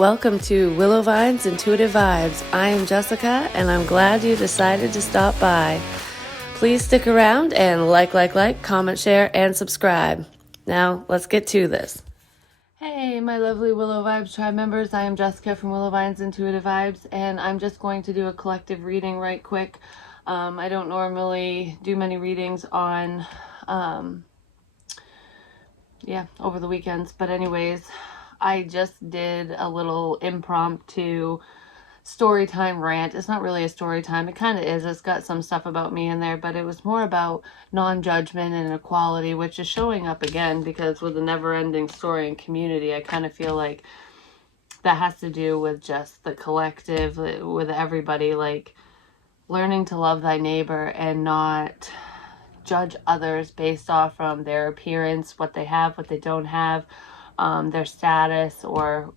Welcome to Willow Vine's Intuitive Vibes. I am Jessica, and I'm glad you decided to stop by. Please stick around and like, comment, share, and subscribe. Now, let's get to this. Hey, my lovely Willow Vibes tribe members. I am Jessica from Willow Vine's Intuitive Vibes, and I'm just going to do a collective reading right quick. I don't normally do many readings on, over the weekends, but anyways, I just did a little impromptu story time rant. It's not really a story time. It kind of is. It's got some stuff about me in there, but it was more about non-judgment and equality, which is showing up again because with the never-ending story and community, I kind of feel like that has to do with just the collective, with everybody, like learning to love thy neighbor and not judge others based off from their appearance, what they have, what they don't have, their status, or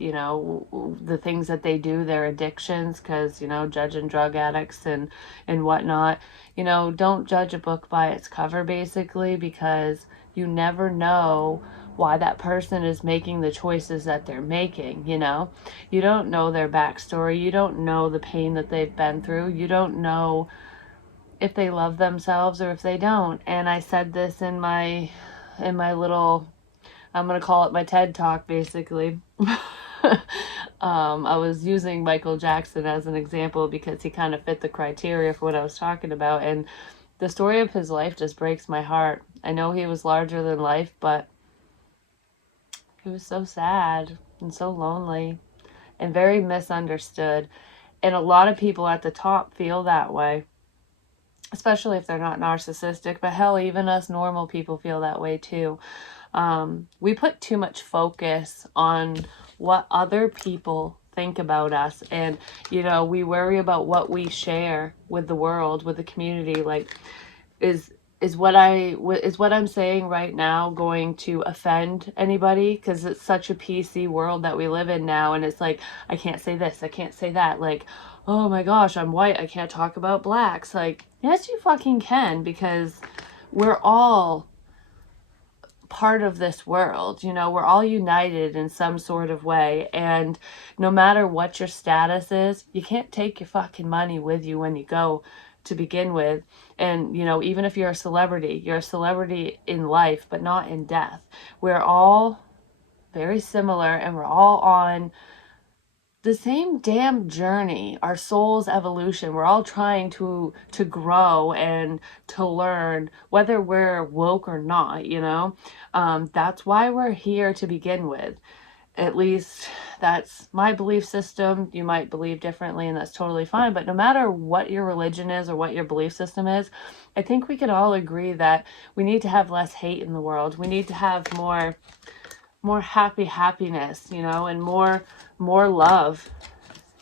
the things that they do, their addictions, because judging drug addicts and whatnot. Don't judge a book by its cover, basically, because you never know why that person is making the choices that they're making. You don't know their backstory. You don't know the pain that they've been through. You don't know if they love themselves or if they don't. And I said this in my little, I'm going to call it my TED Talk, basically. I was using Michael Jackson as an example because he kind of fit the criteria for what I was talking about. And the story of his life just breaks my heart. I know he was larger than life, but he was so sad and so lonely and very misunderstood. And a lot of people at the top feel that way, especially if they're not narcissistic. But hell, even us normal people feel that way too. We put too much focus on what other people think about us, and we worry about what we share with the world, with the community. Like, is what I'm saying right now going to offend anybody? Because it's such a PC world that we live in now, and it's like, I can't say this, I can't say that. Like, oh my gosh, I'm white, I can't talk about blacks. Like, yes, you fucking can, because we're all part of this world. We're all united in some sort of way, and no matter what your status is, you can't take your fucking money with you when you go, to begin with. And even if you're a celebrity in life, but not in death. We're all very similar, and we're all on the same damn journey, our soul's evolution. We're all trying to grow and to learn, whether we're woke or not. That's why we're here to begin with. At least that's my belief system. You might believe differently, and that's totally fine. But no matter what your religion is or what your belief system is, I think we can all agree that we need to have less hate in the world. We need to have more happiness, and more love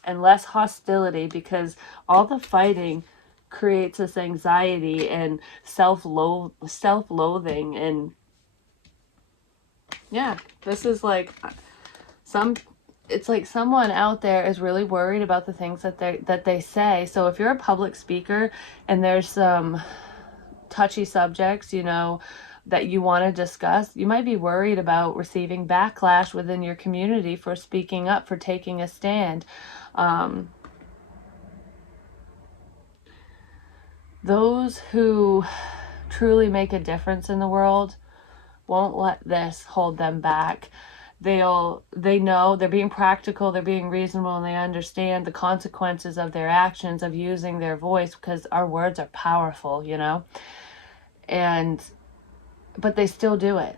and less hostility, because all the fighting creates this anxiety and self-loathing. And this is like it's like someone out there is really worried about the things that they say. So if you're a public speaker and there's some touchy subjects, that you want to discuss, you might be worried about receiving backlash within your community for speaking up, for taking a stand. Those who truly make a difference in the world won't let this hold them back. They know they're being practical, they're being reasonable, and they understand the consequences of their actions, of using their voice, because our words are powerful, but they still do it,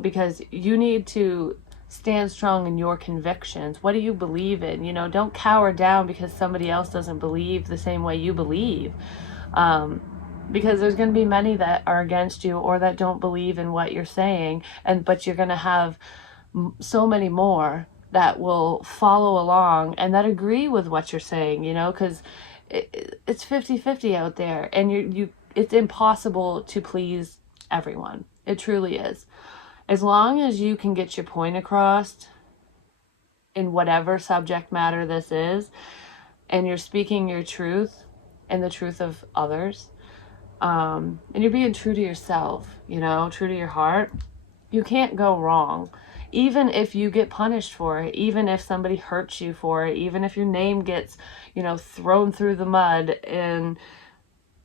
because you need to stand strong in your convictions. What do you believe in? Don't cower down because somebody else doesn't believe the same way you believe. Because there's going to be many that are against you or that don't believe in what you're saying, but you're going to have so many more that will follow along and that agree with what you're saying, because it's 50-50 out there, and it's impossible to please everyone. It truly is. As long as you can get your point across in whatever subject matter this is, and you're speaking your truth and the truth of others, and you're being true to yourself, true to your heart, you can't go wrong. even if you get punished for it, even if somebody hurts you for it, even if your name gets, thrown through the mud and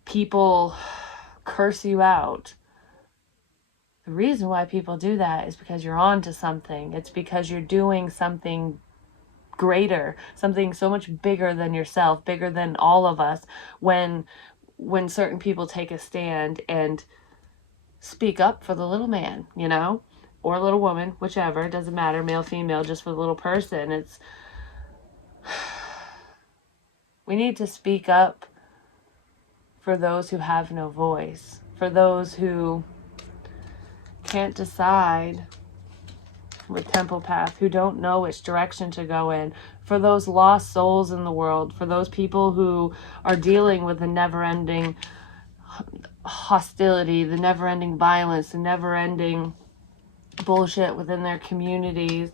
people curse you out. The reason why people do that is because you're on to something. It's because you're doing something greater, something so much bigger than yourself, bigger than all of us. When certain people take a stand and speak up for the little man, or little woman, whichever, it doesn't matter, male, female, just for the little person. We need to speak up for those who have no voice, for those who can't decide with Temple Path, who don't know which direction to go in, for those lost souls in the world, for those people who are dealing with the never-ending hostility, the never-ending violence, the never-ending bullshit within their communities,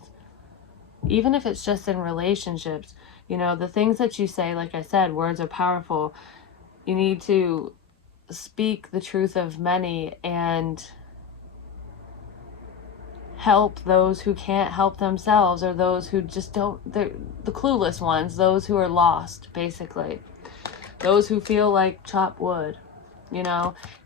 even if it's just in relationships. The things that you say, like I said, words are powerful. You need to speak the truth of many and help those who can't help themselves, or those who just they're the clueless ones, those who are lost, basically. Those who feel like chopped wood,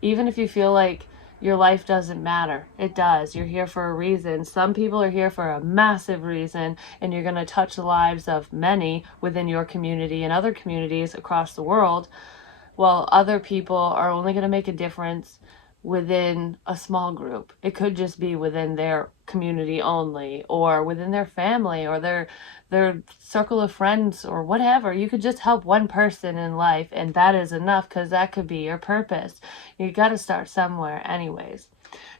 even if you feel like your life doesn't matter, it does. You're here for a reason. Some people are here for a massive reason, and you're going to touch the lives of many within your community and other communities across the world, while other people are only going to make a difference within a small group. It could just be within their community only, or within their family, or their circle of friends, or whatever. You could just help one person in life, and that is enough, because that could be your purpose. You got to start somewhere anyways.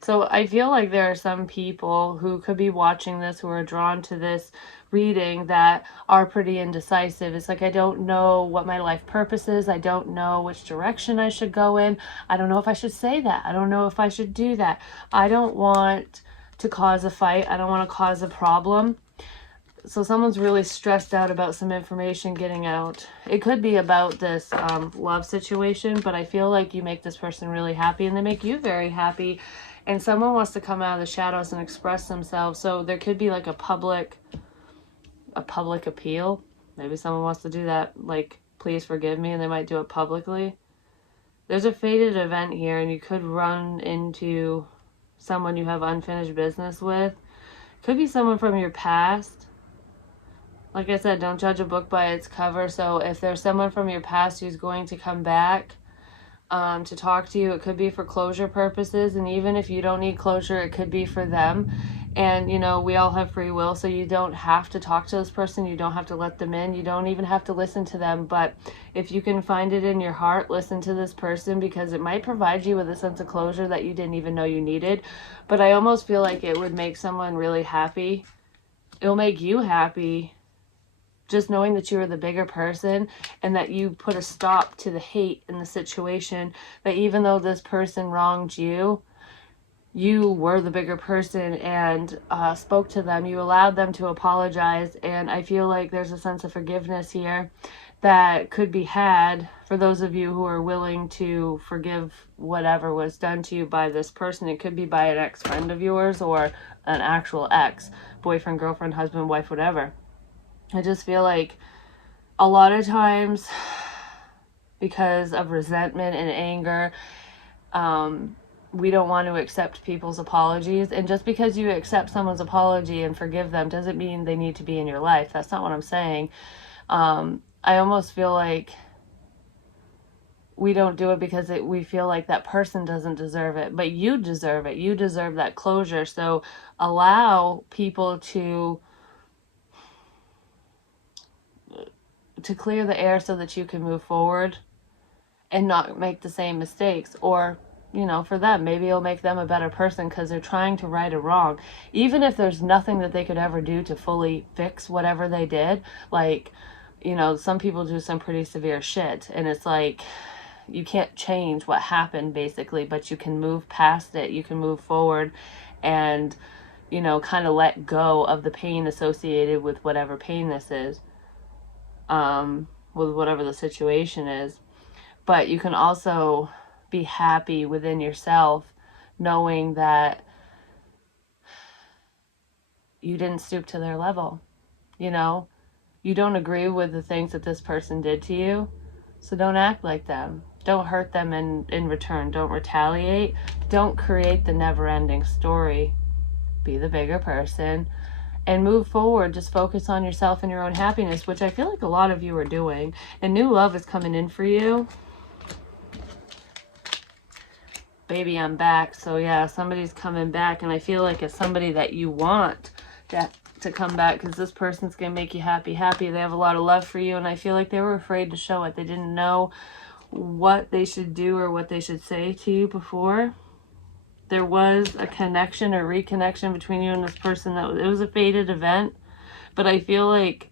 So I feel like there are some people who could be watching this, who are drawn to this reading, that are pretty indecisive. It's like, I don't know what my life purpose is. I don't know which direction I should go in. I don't know if I should say that. I don't know if I should do that. I don't want to cause a fight. I don't want to cause a problem. So someone's really stressed out about some information getting out. It could be about this love situation, but I feel like you make this person really happy, and they make you very happy, and someone wants to come out of the shadows and express themselves. So there could be like a public appeal. Maybe someone wants to do that, like, please forgive me, and they might do it publicly. There's a fated event here, and you could run into someone you have unfinished business with. Could be someone from your past. Like I said, don't judge a book by its cover. So if there's someone from your past who's going to come back to talk to you, it could be for closure purposes. And even if you don't need closure, it could be for them. And, we all have free will, so you don't have to talk to this person. You don't have to let them in. You don't even have to listen to them. But if you can find it in your heart, listen to this person, because it might provide you with a sense of closure that you didn't even know you needed. But I almost feel like it would make someone really happy. It'll make you happy, just knowing that you are the bigger person, and that you put a stop to the hate in the situation, that even though this person wronged you, you were the bigger person and spoke to them. You allowed them to apologize. And I feel like there's a sense of forgiveness here that could be had for those of you who are willing to forgive whatever was done to you by this person. It could be by an ex-friend of yours, or an actual ex, boyfriend, girlfriend, husband, wife, whatever. I just feel like a lot of times, because of resentment and anger, we don't want to accept people's apologies. And just because you accept someone's apology and forgive them doesn't mean they need to be in your life. That's not what I'm saying. I almost feel like we don't do it because we feel like that person doesn't deserve it. But you deserve it. You deserve that closure. So allow people to clear the air so that you can move forward and not make the same mistakes. Or, for them, maybe it'll make them a better person, because they're trying to right a wrong. Even if there's nothing that they could ever do to fully fix whatever they did. Like, some people do some pretty severe shit, and it's like, you can't change what happened, basically, but you can move past it. You can move forward and, kind of let go of the pain associated with whatever pain this is. With whatever the situation is. But you can also be happy within yourself, knowing that you didn't stoop to their level. You know, you don't agree with the things that this person did to you, so don't act like them. Don't hurt them in return. Don't retaliate. Don't create the never ending story. Be the bigger person and move forward. Just focus on yourself and your own happiness, which I feel like a lot of you are doing. And new love is coming in for you. Baby, I'm back. So yeah, somebody's coming back, and I feel like it's somebody that you want to come back, because this person's gonna make you happy. They have a lot of love for you, and I feel like they were afraid to show it. They didn't know what they should do or what they should say to you before. There was a connection or reconnection between you and this person. It was a fated event, but I feel like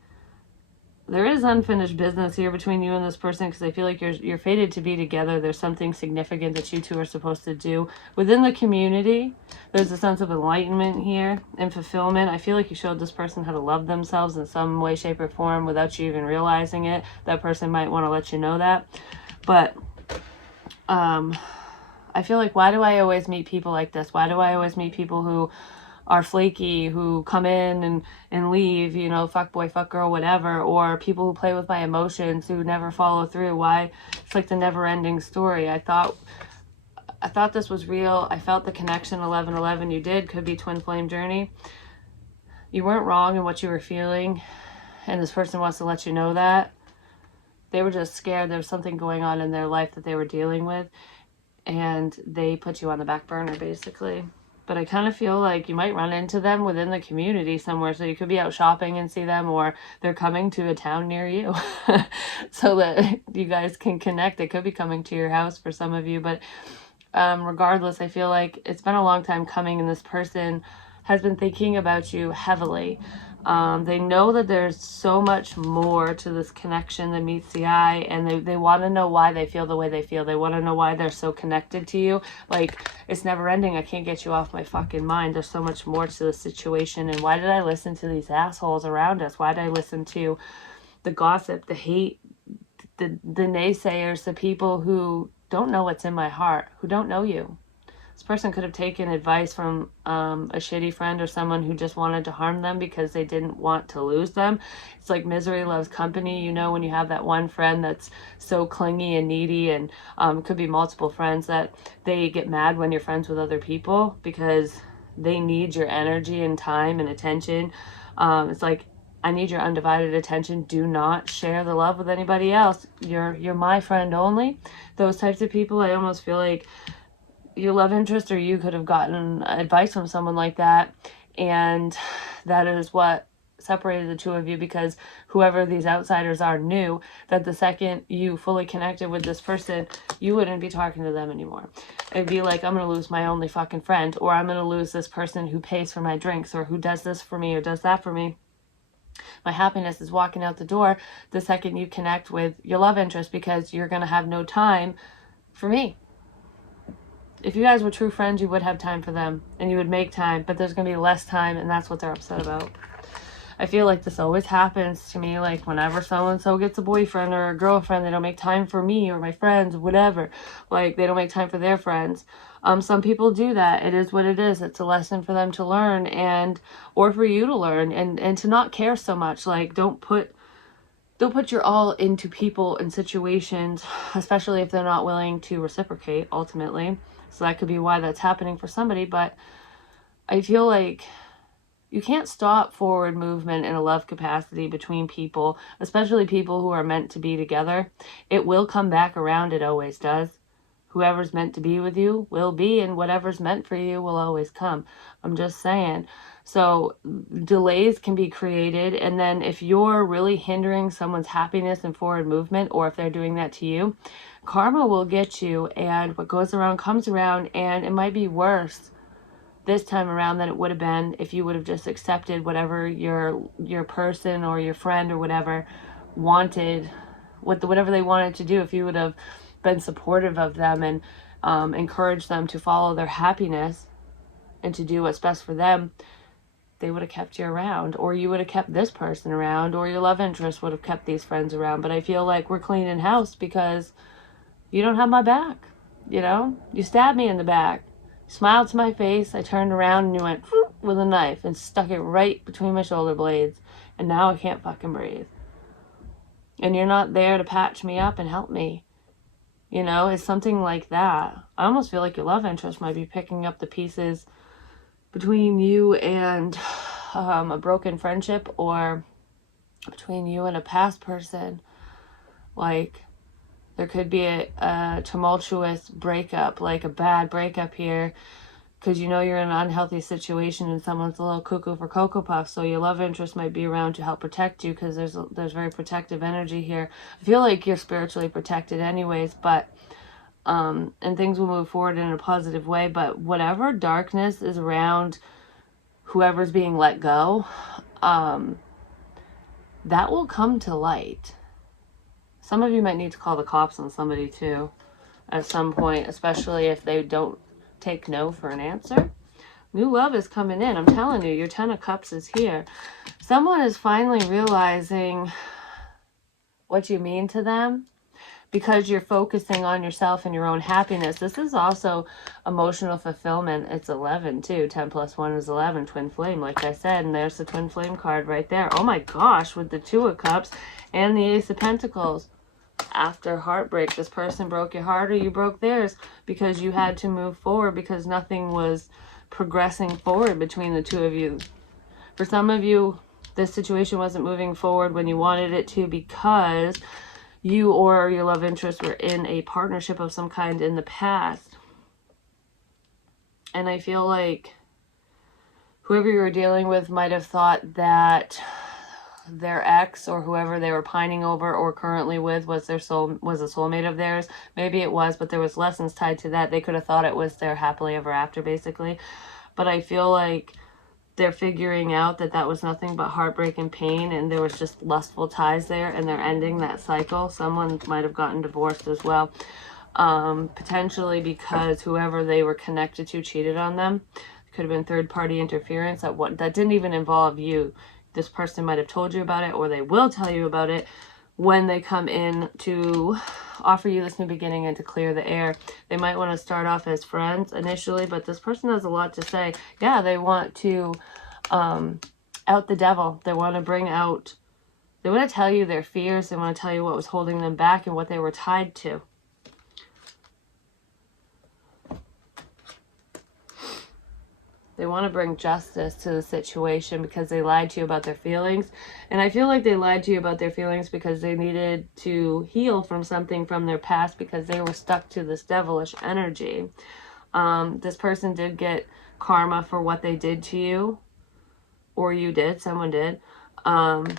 there is unfinished business here between you and this person, because I feel like you're fated to be together. There's something significant that you two are supposed to do within the community. There's a sense of enlightenment here and fulfillment. I feel like you showed this person how to love themselves in some way, shape, or form without you even realizing it. That person might want to let you know that. But I feel like, why do I always meet people like this? Why do I always meet people who are flaky, who come in and leave, you know, fuck boy, fuck girl, whatever, or people who play with my emotions, who never follow through? Why? It's like the never ending story. I thought this was real. I felt the connection. 1111, you did. Could be twin flame journey. You weren't wrong in what you were feeling, and this person wants to let you know that. They were just scared. There was something going on in their life that they were dealing with, and they put you on the back burner, basically. But I kind of feel like you might run into them within the community somewhere. So you could be out shopping and see them, or they're coming to a town near you so that you guys can connect. They could be coming to your house for some of you. But regardless, I feel like it's been a long time coming, and this person has been thinking about you heavily. They know that there's so much more to this connection than meets the eye, and they want to know why they feel the way they feel. They want to know why they're so connected to you. Like, it's never ending. I can't get you off my fucking mind. There's so much more to the situation, and why did I listen to these assholes around us? Why did I listen to the gossip, the hate, the naysayers, the people who don't know what's in my heart, who don't know you? This person could have taken advice from a shitty friend or someone who just wanted to harm them because they didn't want to lose them. It's like misery loves company. You know, when you have that one friend that's so clingy and needy, and it could be multiple friends, that they get mad when you're friends with other people because they need your energy and time and attention. It's like, I need your undivided attention. Do not share the love with anybody else. You're my friend only. Those types of people, I almost feel like your love interest or you could have gotten advice from someone like that, and that is what separated the two of you, because whoever these outsiders are knew that the second you fully connected with this person, you wouldn't be talking to them anymore. It'd be like, I'm gonna lose my only fucking friend, or I'm gonna lose this person who pays for my drinks, or who does this for me or does that for me. My happiness is walking out the door the second you connect with your love interest, because you're gonna have no time for me. If you guys were true friends, you would have time for them, and you would make time, but there's going to be less time, and that's what they're upset about. I feel like this always happens to me, like whenever so-and-so gets a boyfriend or a girlfriend, they don't make time for me or my friends, whatever. Like, they don't make time for their friends. Some people do that. It is what it is. It's a lesson for them to learn, or for you to learn, and to not care so much. Like, don't put your all into people and situations, especially if they're not willing to reciprocate, ultimately. So that could be why that's happening for somebody. But I feel like you can't stop forward movement in a love capacity between people, especially people who are meant to be together. It will come back around. It always does. Whoever's meant to be with you will be, and whatever's meant for you will always come. I'm just saying. So delays can be created, and then if you're really hindering someone's happiness and forward movement, or if they're doing that to you, karma will get you, and what goes around comes around, and it might be worse this time around than it would have been if you would have just accepted whatever your person or your friend or whatever wanted, whatever they wanted to do. If you would have been supportive of them and encouraged them to follow their happiness and to do what's best for them, they would have kept you around, or you would have kept this person around, or your love interest would have kept these friends around. But I feel like we're cleaning house because you don't have my back. You know, you stabbed me in the back, smiled to my face, I turned around and you went, with a knife and stuck it right between my shoulder blades, and now I can't fucking breathe. And you're not there to patch me up and help me. You know, it's something like that. I almost feel like your love interest might be picking up the pieces between you and a broken friendship, or between you and a past person. Like, there could be a tumultuous breakup, like a bad breakup here, because you know you're in an unhealthy situation and someone's a little cuckoo for Cocoa Puffs, so your love interest might be around to help protect you, because there's very protective energy here. I feel like you're spiritually protected anyways, but and things will move forward in a positive way, but whatever darkness is around whoever's being let go, that will come to light. Some of you might need to call the cops on somebody too at some point, especially if they don't take no for an answer. New love is coming in. I'm telling you, your 10 of Cups is here. Someone is finally realizing what you mean to them, because you're focusing on yourself and your own happiness. This is also emotional fulfillment. It's 11 too. 10 plus 1 is 11. Twin flame, like I said. And there's the twin flame card right there. Oh my gosh, with the 2 of Cups and the Ace of Pentacles. After heartbreak, this person broke your heart or you broke theirs, because you had to move forward, because nothing was progressing forward between the two of you. For some of you, this situation wasn't moving forward when you wanted it to, because you or your love interest were in a partnership of some kind in the past. And I feel like whoever you were dealing with might have thought that their ex or whoever they were pining over or currently with was a soulmate of theirs. Maybe it was, but there was lessons tied to that. They could have thought it was their happily ever after, basically. But I feel like they're figuring out that that was nothing but heartbreak and pain, and there was just lustful ties there, and they're ending that cycle. Someone might have gotten divorced as well, potentially because whoever they were connected to cheated on them. It could have been third-party interference that didn't even involve you. This person might have told you about it, or they will tell you about it when they come in to offer you this new beginning and to clear the air. They might want to start off as friends initially, but this person has a lot to say. Yeah, they want to out the devil. They want to tell you their fears. They want to tell you what was holding them back and what they were tied to. They want to bring justice to the situation because they lied to you about their feelings. And I feel like they lied to you about their feelings because they needed to heal from something from their past, because they were stuck to this devilish energy. This person did get karma for what they did to you, or you did, someone did. And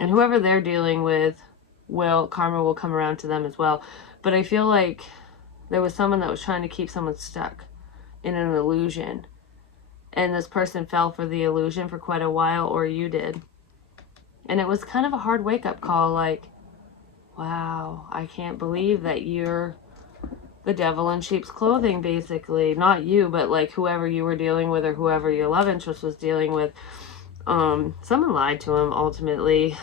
whoever they're dealing with, karma will come around to them as well. But I feel like there was someone that was trying to keep someone stuck in an illusion. And this person fell for the illusion for quite a while, or you did. And it was kind of a hard wake-up call, like, wow, I can't believe that you're the devil in sheep's clothing, basically. Not you, but like whoever you were dealing with or whoever your love interest was dealing with. Someone lied to him, ultimately.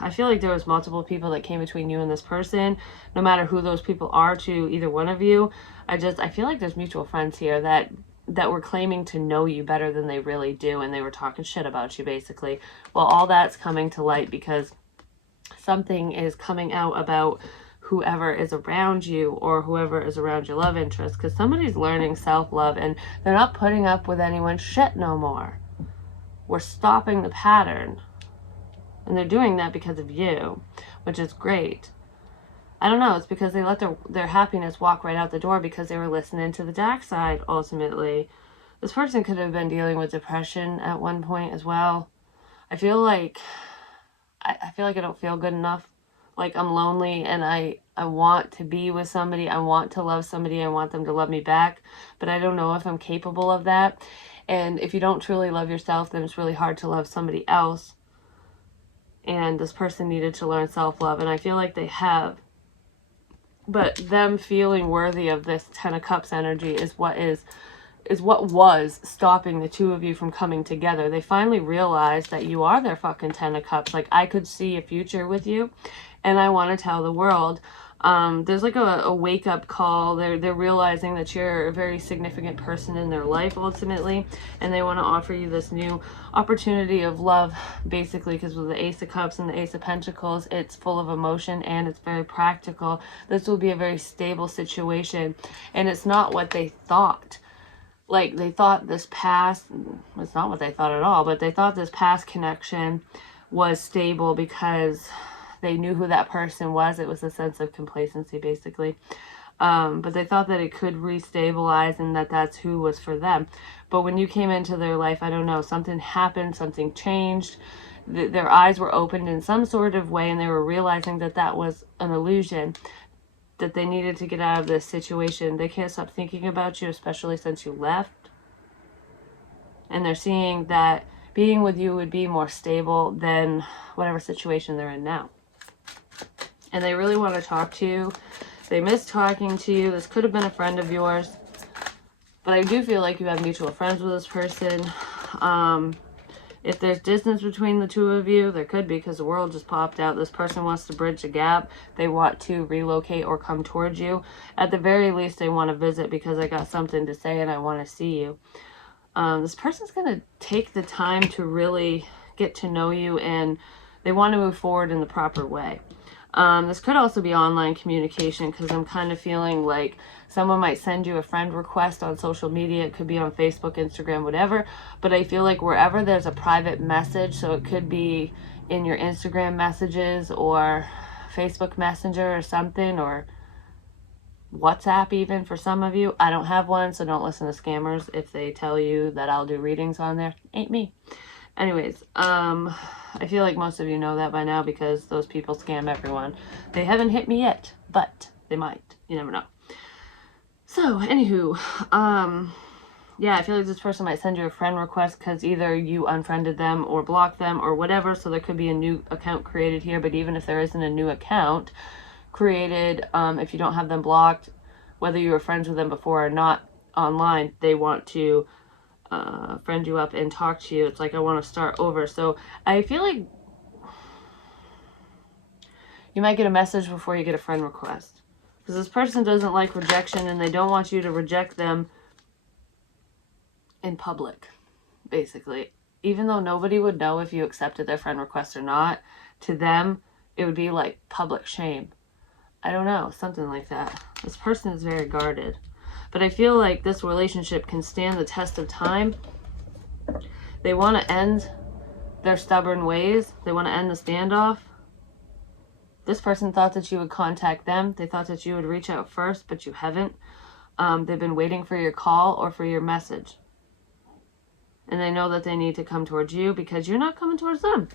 I feel like there was multiple people that came between you and this person, no matter who those people are to either one of you. I feel like there's mutual friends here that were claiming to know you better than they really do, and they were talking shit about you, basically. Well, all that's coming to light because something is coming out about whoever is around you or whoever is around your love interest, because somebody's learning self-love and they're not putting up with anyone's shit no more. We're stopping the pattern, and they're doing that because of you, which is great. I don't know, it's because they let their happiness walk right out the door because they were listening to the dark side, ultimately. This person could have been dealing with depression at one point as well. I feel like I don't feel good enough. Like, I'm lonely and I want to be with somebody. I want to love somebody. I want them to love me back. But I don't know if I'm capable of that. And if you don't truly love yourself, then it's really hard to love somebody else. And this person needed to learn self-love. And I feel like they have. But them feeling worthy of this 10 of Cups energy is what was stopping the two of you from coming together. They finally realized that you are their fucking 10 of Cups. Like, I could see a future with you, and I want to tell the world. There's like a wake-up call. They're realizing that you're a very significant person in their life ultimately, and they want to offer you this new opportunity of love, basically, because with the Ace of Cups and the Ace of Pentacles, it's full of emotion and it's very practical. This will be a very stable situation, and it's not what they thought. Like, they thought this past, it's not what they thought at all, but they thought this past connection was stable because they knew who that person was. It was a sense of complacency, basically. But they thought that it could restabilize and that that's who was for them. But when you came into their life, I don't know, something happened, something changed. Their eyes were opened in some sort of way, and they were realizing that that was an illusion, that they needed to get out of this situation. They can't stop thinking about you, especially since you left. And they're seeing that being with you would be more stable than whatever situation they're in now. And they really want to talk to you. They miss talking to you. This could have been a friend of yours. But I do feel like you have mutual friends with this person. If there's distance between the two of you, there could be, because the world just popped out. This person wants to bridge a gap. They want to relocate or come towards you. At the very least, they want to visit because I got something to say and I want to see you. This person's going to take the time to really get to know you, and they want to move forward in the proper way. This could also be online communication, because I'm kind of feeling like someone might send you a friend request on social media. It could be on Facebook, Instagram, whatever. But I feel like wherever there's a private message, so it could be in your Instagram messages or Facebook Messenger or something, or WhatsApp even for some of you. I don't have one, so don't listen to scammers if they tell you that I'll do readings on there. Ain't me. Anyways, I feel like most of you know that by now, because those people scam everyone. They haven't hit me yet, but they might. You never know. So, anywho, yeah, I feel like this person might send you a friend request because either you unfriended them or blocked them or whatever, so there could be a new account created here. But even if there isn't a new account created, if you don't have them blocked, whether you were friends with them before or not online, they want to friend you up and talk to you. It's like, I want to start over. So I feel like you might get a message before you get a friend request, because this person doesn't like rejection, and they don't want you to reject them in public, basically. Even though nobody would know if you accepted their friend request or not, to them it would be like public shame. I don't know, something like that. This person is very guarded. But I feel like this relationship can stand the test of time. They want to end their stubborn ways. They want to end the standoff. This person thought that you would contact them. They thought that you would reach out first, but you haven't. They've been waiting for your call or for your message. And they know that they need to come towards you because you're not coming towards them.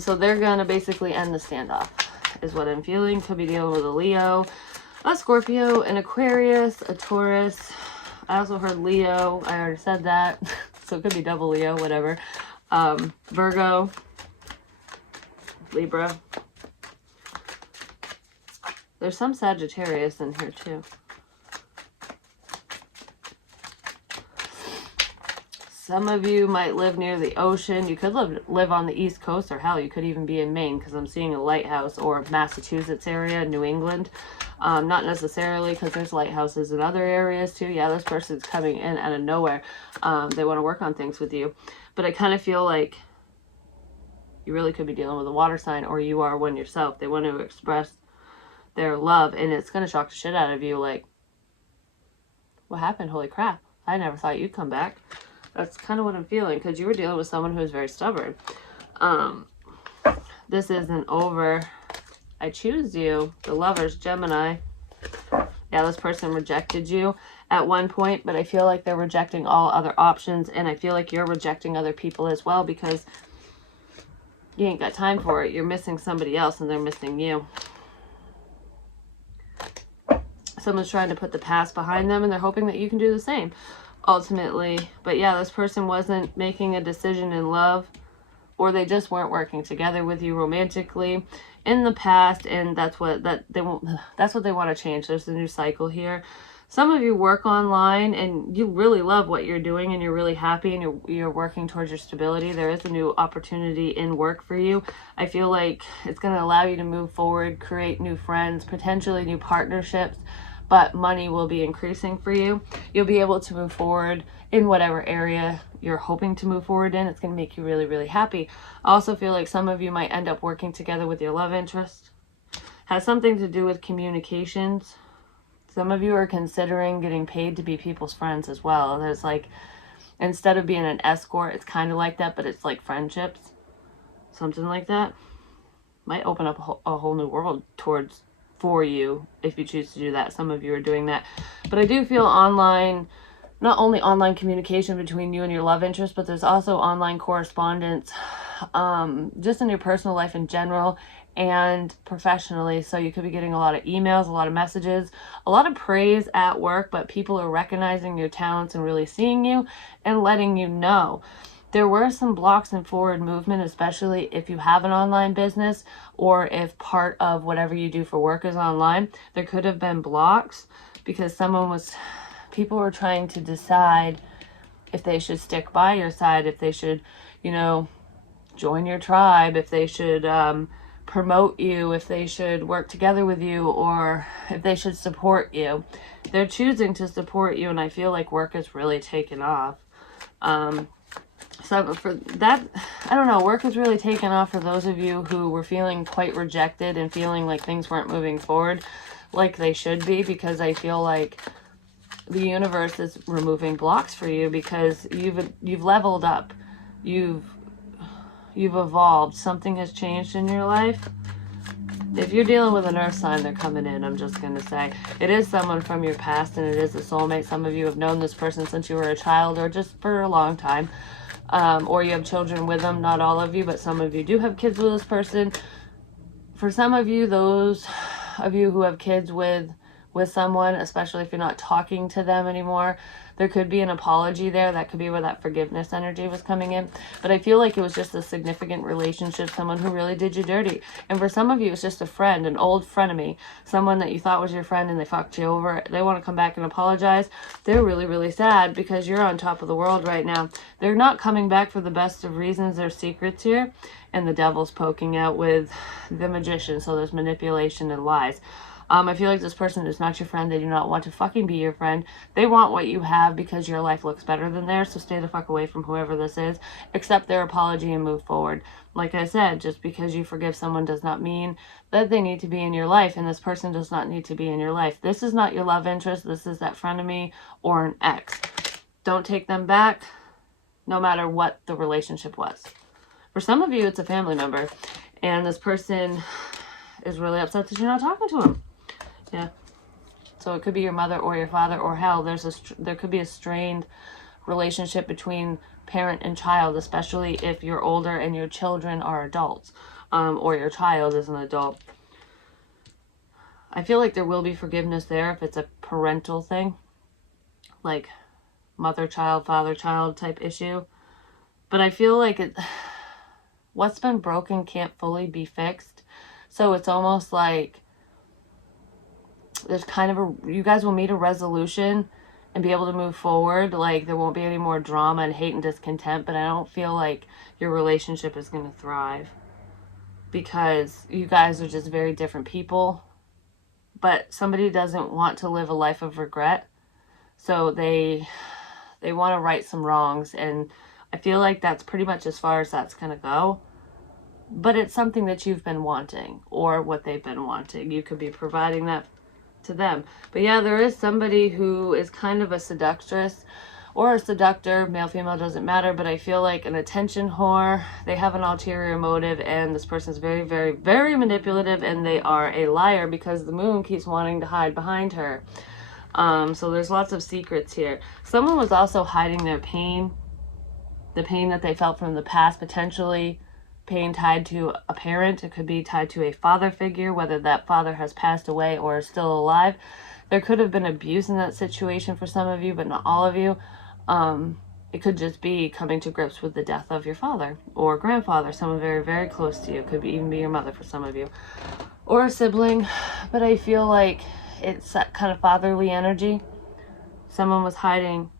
So they're going to basically end the standoff, is what I'm feeling. Could be dealing with a Leo, a Scorpio, an Aquarius, a Taurus. I also heard Leo. I already said that. So it could be double Leo, whatever. Virgo, Libra. There's some Sagittarius in here too. Some of you might live near the ocean. You could live on the East Coast, or hell, you could even be in Maine, because I'm seeing a lighthouse, or Massachusetts area, New England. Not necessarily, because there's lighthouses in other areas too. Yeah, this person's coming in out of nowhere. They want to work on things with you. But I kind of feel like you really could be dealing with a water sign, or you are one yourself. They want to express their love, and it's going to shock the shit out of you. Like, what happened? Holy crap. I never thought you'd come back. That's kind of what I'm feeling, because you were dealing with someone who is very stubborn. This isn't over. I choose you. The Lovers, Gemini. Yeah, this person rejected you at one point, but I feel like they're rejecting all other options, and I feel like you're rejecting other people as well, because you ain't got time for it. You're missing somebody else, and they're missing you. Someone's trying to put the past behind them, and they're hoping that you can do the same, ultimately. But yeah, this person wasn't making a decision in love, or they just weren't working together with you romantically in the past, and that's what they want to change. There's a new cycle here. Some of you work online and you really love what you're doing and you're really happy and you're working towards your stability. There is a new opportunity in work for you. I feel like it's going to allow you to move forward, create new friends, potentially new partnerships, but money will be increasing for you. You'll be able to move forward in whatever area you're hoping to move forward in. It's going to make you really, really happy. I also feel like some of you might end up working together with your love interest. Has something to do with communications. Some of you are considering getting paid to be people's friends as well. There's like, instead of being an escort, it's kind of like that, but it's like friendships. Something like that. Might open up a whole new world for you if you choose to do that. Some of you are doing that. But I do feel online, not only online communication between you and your love interest, but there's also online correspondence, just in your personal life in general and professionally. So you could be getting a lot of emails, a lot of messages, a lot of praise at work, but people are recognizing your talents and really seeing you and letting you know. There were some blocks in forward movement, especially if you have an online business or if part of whatever you do for work is online. There could have been blocks because people were trying to decide if they should stick by your side, if they should, join your tribe, if they should promote you, if they should work together with you, or if they should support you. They're choosing to support you, and I feel like work is really taken off. So for that, I don't know, work has really taken off for those of you who were feeling quite rejected and feeling like things weren't moving forward like they should be, because I feel like the universe is removing blocks for you because you've leveled up. You've evolved. Something has changed in your life. If you're dealing with an earth sign, they're coming in. I'm just going to say it is someone from your past, and it is a soulmate. Some of you have known this person since you were a child or just for a long time, or you have children with them. Not all of you, but some of you do have kids with this person. For some of you, those of you who have kids with someone, especially if you're not talking to them anymore, there could be an apology there. That could be where that forgiveness energy was coming in. But I feel like it was just a significant relationship, someone who really did you dirty. And for some of you, it's just a friend, an old frenemy, someone that you thought was your friend and they fucked you over. They want to come back and apologize. They're really, really sad because you're on top of the world right now. They're not coming back for the best of reasons. There's secrets here. And the devil's poking out with the magician. So there's manipulation and lies. I feel like this person is not your friend. They do not want to fucking be your friend. They want what you have because your life looks better than theirs. So stay the fuck away from whoever this is. Accept their apology and move forward. Like I said, just because you forgive someone does not mean that they need to be in your life. And this person does not need to be in your life. This is not your love interest. This is that frenemy or an ex. Don't take them back, no matter what the relationship was. For some of you, it's a family member. And this person is really upset that you're not talking to him. Yeah. So it could be your mother or your father, or hell, there could be a strained relationship between parent and child, especially if you're older and your children are adults, or your child is an adult. I feel like there will be forgiveness there if it's a parental thing, like mother-child, father-child type issue. But I feel like what's been broken can't fully be fixed. So it's almost like there's kind of you guys will meet a resolution and be able to move forward. Like there won't be any more drama and hate and discontent, but I don't feel like your relationship is going to thrive because you guys are just very different people. But somebody doesn't want to live a life of regret. So they want to right some wrongs, and I feel like that's pretty much as far as that's going to go. But it's something that you've been wanting or what they've been wanting. You could be providing that to them. But yeah, there is somebody who is kind of a seductress or a seductor. Male, female, doesn't matter. But I feel like an attention whore. They have an ulterior motive, and this person is very, very, very manipulative, and they are a liar because the moon keeps wanting to hide behind her. So there's lots of secrets here. Someone was also hiding their pain, the pain that they felt from the past, potentially pain tied to a parent. It could be tied to a father figure, whether that father has passed away or is still alive. There could have been abuse in that situation for some of you, but not all of you. It could just be coming to grips with the death of your father or grandfather, someone very, very close to you. It could even be your mother for some of you, or a sibling. But I feel like it's that kind of fatherly energy. someone was hiding,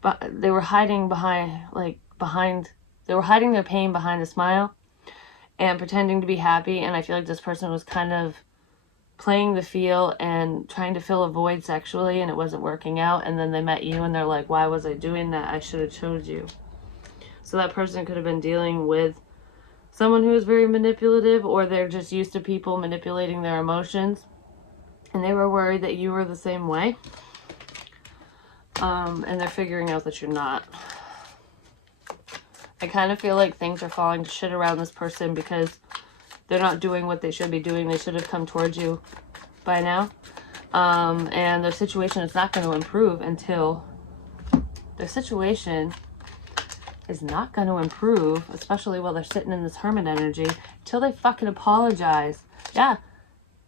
but they were hiding they were hiding their pain behind a smile and pretending to be happy. And I feel like this person was kind of playing the feel and trying to fill a void sexually, and it wasn't working out. And then they met you and they're like, why was I doing that? I should have chose you. So that person could have been dealing with someone who is very manipulative, or they're just used to people manipulating their emotions, and they were worried that you were the same way. And they're figuring out that you're not. I kind of feel like things are falling to shit around this person because they're not doing what they should be doing. They should have come towards you by now. And their situation is not going to improve until their situation is not going to improve, especially while they're sitting in this hermit energy, till they fucking apologize. Yeah,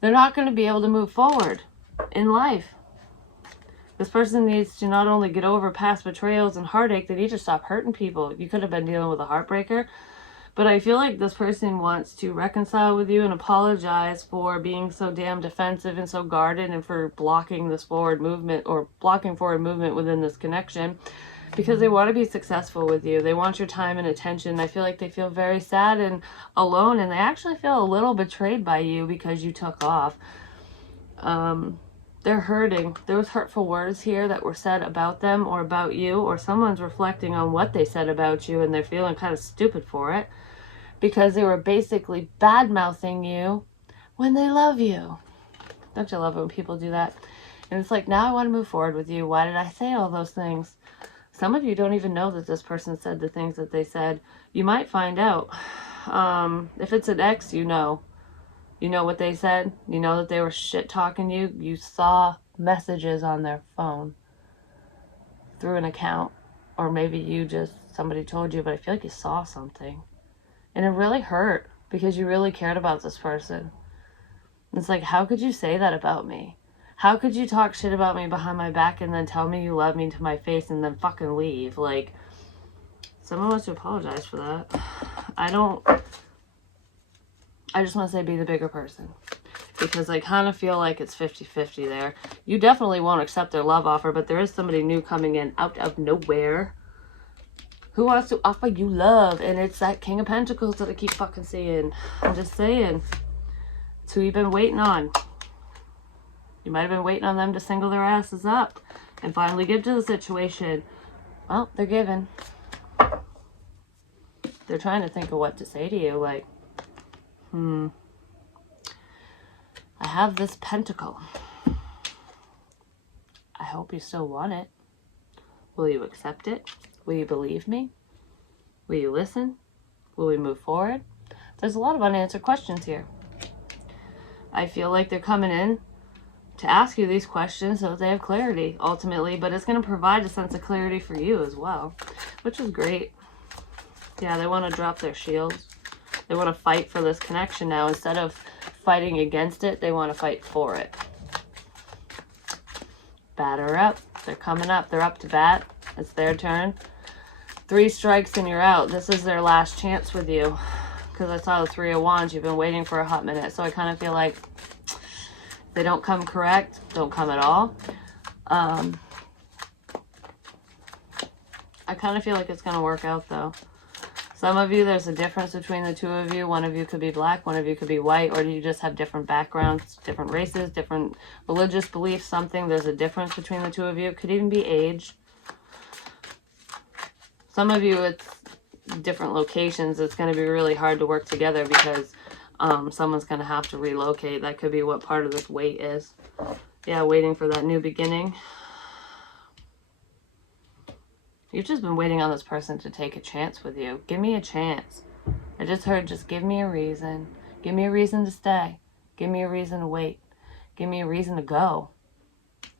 they're not going to be able to move forward in life. This person needs to not only get over past betrayals and heartache, they need to stop hurting people. You could have been dealing with a heartbreaker, but I feel like this person wants to reconcile with you and apologize for being so damn defensive and so guarded, and for blocking this forward movement, or blocking forward movement within this connection, because they want to be successful with you. They want your time and attention. I feel like they feel very sad and alone, and they actually feel a little betrayed by you because you took off. They're hurting. There was hurtful words here that were said about them or about you, or someone's reflecting on what they said about you and they're feeling kind of stupid for it because they were basically bad-mouthing you when they love you. Don't you love it when people do that? And it's like, now I want to move forward with you. Why did I say all those things? Some of you don't even know that this person said the things that they said. You might find out. If it's an ex, you know. You know what they said. You know that they were shit-talking you. You saw messages on their phone through an account. Or maybe somebody told you, but I feel like you saw something. And it really hurt because you really cared about this person. It's like, how could you say that about me? How could you talk shit about me behind my back and then tell me you love me to my face and then fucking leave? Like, someone wants to apologize for that. I just want to say, be the bigger person. Because I kind of feel like it's 50-50 there. You definitely won't accept their love offer, but there is somebody new coming in out of nowhere who wants to offer you love. And it's that King of Pentacles that I keep fucking seeing. I'm just saying. It's who you've been waiting on. You might have been waiting on them to single their asses up and finally give to the situation. Well, they're giving. They're trying to think of what to say to you. Like, I have this pentacle. I hope you still want it. Will you accept it? Will you believe me? Will you listen? Will we move forward? There's a lot of unanswered questions here. I feel like they're coming in to ask you these questions so that they have clarity ultimately, but it's going to provide a sense of clarity for you as well, which is great. Yeah, they want to drop their shields. They want to fight for this connection now. Instead of fighting against it, they want to fight for it. Batter up. They're coming up. They're up to bat. It's their turn. 3 strikes and you're out. This is their last chance with you. Because I saw the 3 of Wands. You've been waiting for a hot minute. So I kind of feel like if they don't come correct, don't come at all. I kind of feel like it's going to work out though. Some of you, there's a difference between the 2 of you. One of you could be black, one of you could be white, or do you just have different backgrounds, different races, different religious beliefs, something. There's a difference between the 2 of you. It could even be age. Some of you, it's different locations. It's going to be really hard to work together because someone's going to have to relocate. That could be what part of this wait is. Yeah, waiting for that new beginning. You've just been waiting on this person to take a chance with you. Give me a chance. I just heard, just give me a reason. Give me a reason to stay. Give me a reason to wait. Give me a reason to go.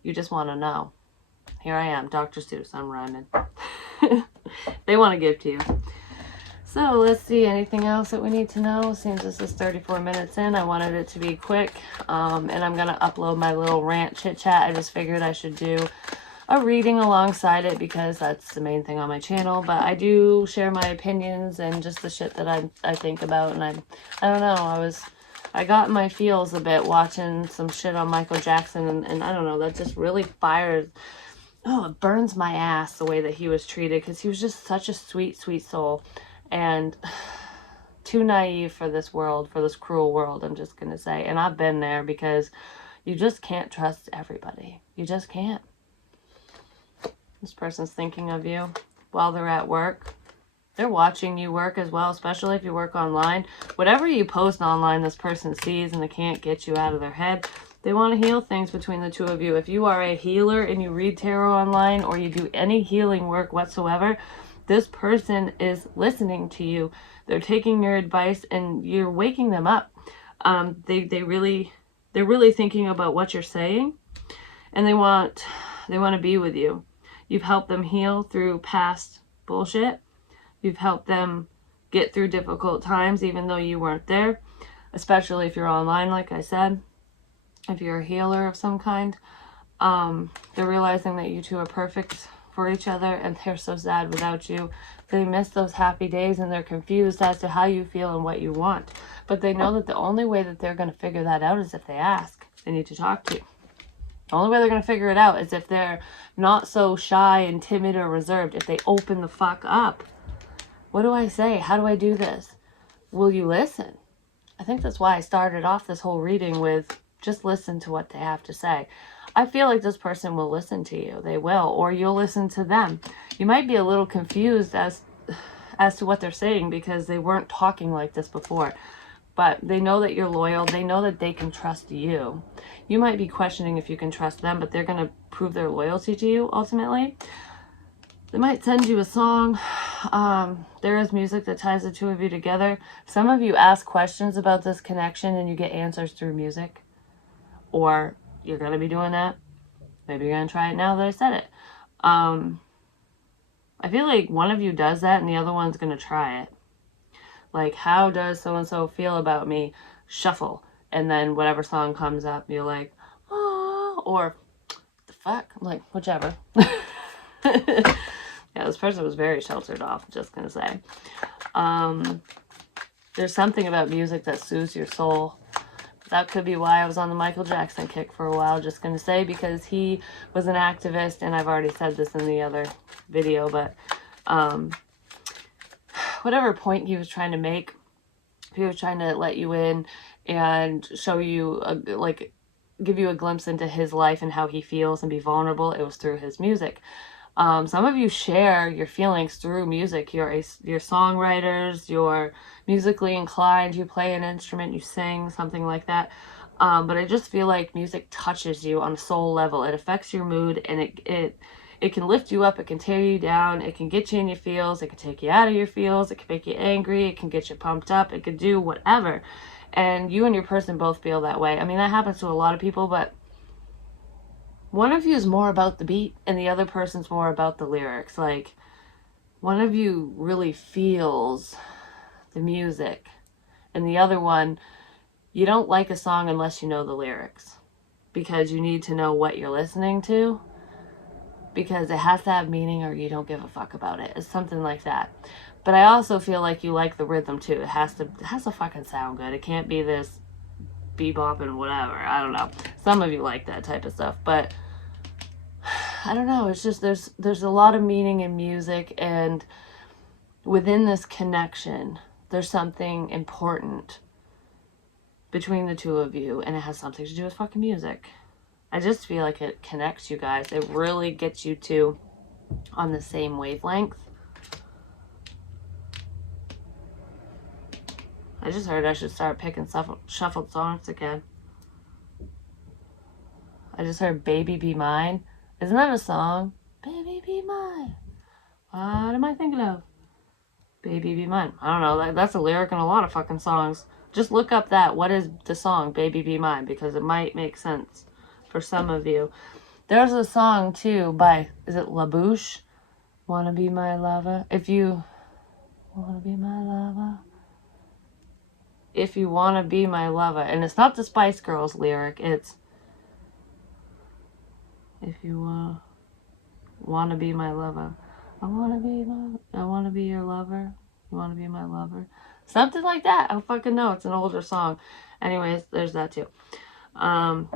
You just want to know. Here I am, Dr. Seuss, I'm rhyming. They want to give to you. So let's see, anything else that we need to know? Seems this is 34 minutes in. I wanted it to be quick. And I'm going to upload my little rant chit chat. I just figured I should do a reading alongside it because that's the main thing on my channel. But I do share my opinions and just the shit that I think about. And I don't know, I got in my feels a bit watching some shit on Michael Jackson. And I don't know, that just really fires oh, it burns my ass the way that he was treated, because he was just such a sweet, sweet soul. And too naive for this world, for this cruel world, I'm just going to say. And I've been there, because you just can't trust everybody. You just can't. This person's thinking of you while they're at work. They're watching you work as well, especially if you work online. Whatever you post online, this person sees, and they can't get you out of their head. They want to heal things between the two of you. If you are a healer and you read tarot online, or you do any healing work whatsoever, this person is listening to you. They're taking your advice, and you're waking them up. They're really thinking about what you're saying, and they want to be with you. You've helped them heal through past bullshit. You've helped them get through difficult times, even though you weren't there, especially if you're online, like I said. If you're a healer of some kind, they're realizing that you two are perfect for each other, and they're so sad without you. They miss those happy days, and they're confused as to how you feel and what you want. But they know that the only way that they're going to figure that out is if they ask. They need to talk to you. The only way they're going to figure it out is if they're not so shy and timid or reserved, if they open the fuck up. What do I say? How do I do this? Will you listen? I think that's why I started off this whole reading with just listen to what they have to say. I feel like this person will listen to you. They will. Or you'll listen to them. You might be a little confused as to what they're saying, because they weren't talking like this before. But they know that you're loyal. They know that they can trust you. You might be questioning if you can trust them, but they're going to prove their loyalty to you ultimately. They might send you a song. There is music that ties the two of you together. Some of you ask questions about this connection, and you get answers through music. Or you're going to be doing that. Maybe you're going to try it now that I said it. I feel like one of you does that, and the other one's going to try it. Like, how does so-and-so feel about me? Shuffle. And then whatever song comes up, you're like, oh, or the fuck? I'm like, whichever. Yeah, this person was very sheltered off, just gonna say. There's something about music that soothes your soul. That could be why I was on the Michael Jackson kick for a while, just gonna say, because he was an activist, and I've already said this in the other video, but whatever point he was trying to make, he was trying to let you in and show you, give you a glimpse into his life and how he feels and be vulnerable. It was through his music. Some of you share your feelings through music. You're songwriters, you're musically inclined, you play an instrument, you sing, something like that. But I just feel like music touches you on a soul level. It affects your mood, and it can lift you up, it can tear you down, it can get you in your feels, it can take you out of your feels, it can make you angry, it can get you pumped up, it could do whatever. And you and your person both feel that way. I mean, that happens to a lot of people, but one of you is more about the beat, and the other person's more about the lyrics. Like, one of you really feels the music, and the other one, you don't like a song unless you know the lyrics, because you need to know what you're listening to, because it has to have meaning, or you don't give a fuck about it. It's something like that. But I also feel like you like the rhythm too. It has to fucking sound good. It can't be this bebop and whatever. I don't know. Some of you like that type of stuff, but I don't know. It's just there's a lot of meaning in music, and within this connection, there's something important between the two of you, and it has something to do with fucking music. I just feel like it connects you guys. It really gets you two on the same wavelength. I just heard I should start picking shuffled songs again. I just heard Baby Be Mine. Isn't that a song? Baby Be Mine. What am I thinking of? Baby Be Mine. I don't know. That's a lyric in a lot of fucking songs. Just look up that. What is the song Baby Be Mine? Because it might make sense for some of you. There's a song too by, is it La Bouche? Wanna Be My Lover? If you wanna be my lover. If you wanna be my lover. And it's not the Spice Girls lyric. It's if you wanna be my lover. I wanna be your lover. You wanna be my lover? Something like that. I don't fucking know. It's an older song. Anyways, there's that too.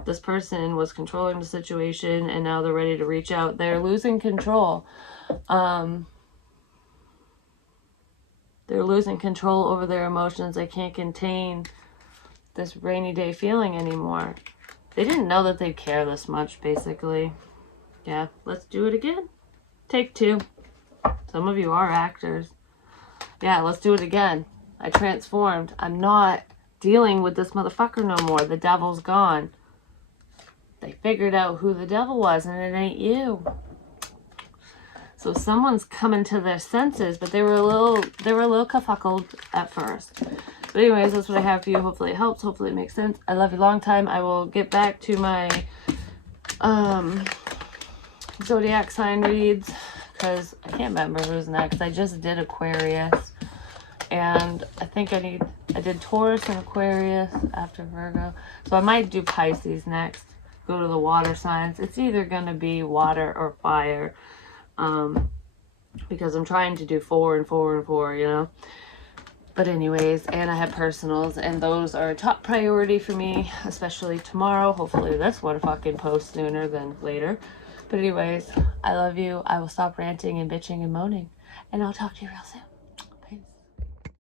This person was controlling the situation, and now they're ready to reach out. They're losing control. They're losing control over their emotions. They can't contain this rainy day feeling anymore. They didn't know that they'd care this much, basically. Yeah, let's do it again. Take 2. Some of you are actors. Yeah, let's do it again. I transformed. I'm not dealing with this motherfucker no more. The devil's gone. They figured out who the devil was, and it ain't you. So someone's coming to their senses, but they were a little kerfuckled at first. But anyways, that's what I have for you. Hopefully it helps. Hopefully it makes sense. I love you long time. I will get back to my zodiac sign reads, because I can't remember who's next. I just did Aquarius, and I think I did Taurus and Aquarius after Virgo. So I might do Pisces next. Go to the water signs. It's either going to be water or fire. Because I'm trying to do 4 and 4 and 4, you know. But anyways, and I have personals, and those are a top priority for me, especially tomorrow. Hopefully this one fucking posts sooner than later. But anyways, I love you. I will stop ranting and bitching and moaning, and I'll talk to you real soon.